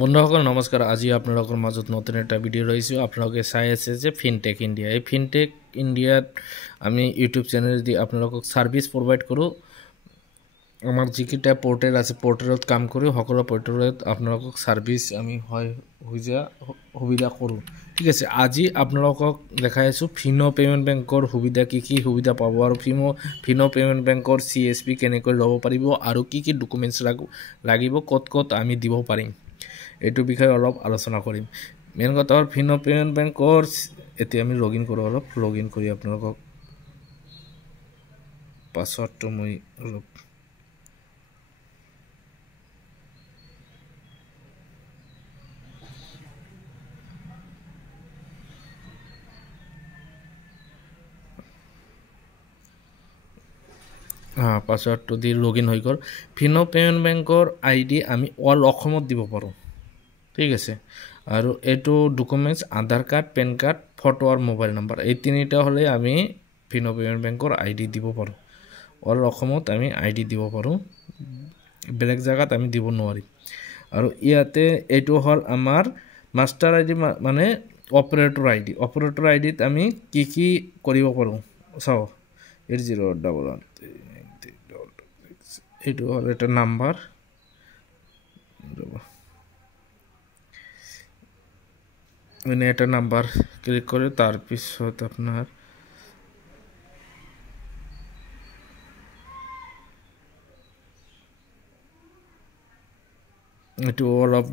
বন্ধুসকল নমস্কাৰ। আজি আপোনালোকৰ মাজত নতুন এটা ভিডিঅ' লৈছোঁ। আপোনালোকে চাই আছে যে ফিনটেক ইণ্ডিয়া। এই ফিনটেক ইণ্ডিয়াত আমি ইউটিউব চেনেল দি আপোনালোকক ছাৰ্ভিচ প্ৰভাইড কৰোঁ। আমাৰ যিকেইটা পৰ্টেল আছে পৰ্টেলত কাম কৰি সকলো পৰ্টেলত আপোনালোকক ছাৰ্ভিচ আমি সুবিধা কৰোঁ। ঠিক আছে, আজি আপোনালোকক দেখাই আছোঁ ফিনো পে'মেণ্ট বেংকৰ সুবিধা কি সুবিধা পাব আৰু ফিনো পে'মেণ্ট বেংকৰ CSP কেনেকৈ ল'ব পাৰিব আৰু কি ডকুমেণ্টছ লাগিব, ক'ত আমি দিব পাৰিম, এইটো বিষয়ে অলপ আলোচনা কৰিম। মেইন কথা হ'ল ফিনো পে'মেণ্ট বেংকৰ এতিয়া আমি লগ ইন কৰোঁ। লগ ইন কৰি আপোনালোকক পাছৱৰ্ডটো মই অলপ পাছৱৰ্ডটো দি লগ ইন হৈ গ'ল। ফিনো পে'মেণ্ট বেংকৰ ID আমি অল অসমত দিব পাৰোঁ। ঠিক আছে, আৰু এইটো ডকুমেণ্টছ আধাৰ কাৰ্ড, পেন কাৰ্ড, ফটো আৰু মোবাইল নম্বৰ, এই তিনিটা হ'লে আমি ফিনো পে'মেণ্ট বেংকৰ ID দিব পাৰোঁ। অল অসমত আমি ID দিব পাৰোঁ, বেলেগ জেগাত আমি দিব নোৱাৰিম। আৰু ইয়াতে এইটো হ'ল আমাৰ মাষ্টাৰ ID, মানে অপাৰেটৰ ID। অপাৰেটৰ IDত আমি কি কৰিব পাৰোঁ চাওঁ। 8011 এইটো হ'ল এটা নাম্বাৰ। মানে এটা নাম্বাৰ ক্লিক কৰি তাৰপিছত আপোনাৰ এইটো অলপ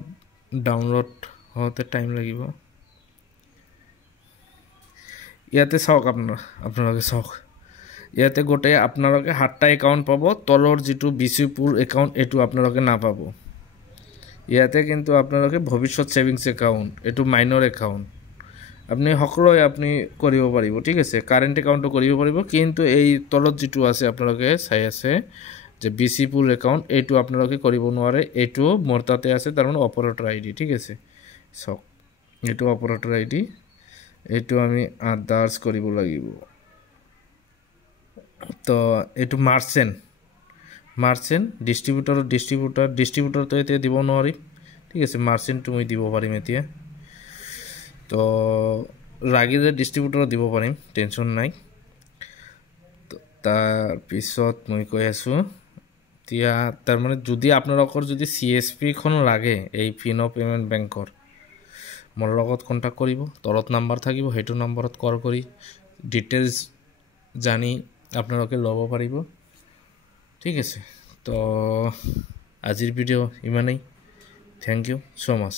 ডাউনলোড হওঁতে টাইম লাগিব। ইয়াতে চাওক, আপোনালোকে চাওক, ইয়াতে গোটেই আপোনালোকে 7টা একাউণ্ট পাব। তলৰ যিটো বিচিপুৰ একাউণ্ট এইটো আপোনালোকে নাপাব। ইয়াতে কিন্তু আপোনালোকে ভৱিষ্যত ছেভিংছ একাউণ্ট, এইটো মাইনৰ একাউণ্ট, আপুনি সকলোৱে আপুনি কৰিব পাৰিব। ঠিক আছে, কাৰেণ্ট একাউণ্টটো কৰিব পাৰিব, কিন্তু এই তলত যিটো আছে আপোনালোকে চাই আছে যে বিচিপুৰ একাউণ্ট, এইটো আপোনালোকে কৰিব নোৱাৰে। এইটো মোৰ তাতে আছে, তাৰমানে অপাৰেটৰ ID। ঠিক আছে, চাওক এইটো অপাৰেটৰ ID, এইটো আমি আদাৰ্ছ কৰিব লাগিব। তো এইটো মাৰ্চেণ্ট ডিষ্ট্ৰিবিউটৰটো এতিয়া দিব নোৱাৰিম। ঠিক আছে, মাৰ্চেণ্টটো মই দিব পাৰিম এতিয়া। তো লাগিলে ডিষ্ট্ৰিবিউটৰত দিব পাৰিম, টেনশ্যন নাই। তাৰপিছত মই কৈ আছোঁ এতিয়া, তাৰমানে যদি আপোনালোকৰ যদি CSPখন লাগে এই ফিনো পে'মেণ্ট বেংকৰ, মোৰ লগত কণ্টেক্ট কৰিব। তলত নাম্বাৰ থাকিব, সেইটো নম্বৰত কল কৰি ডিটেইলছ জানি আপোনালোকে ল'ব পাৰিব। ঠিক আছে, তো আজিৰ ভিডিঅ' ইমানেই। Thank you so' much.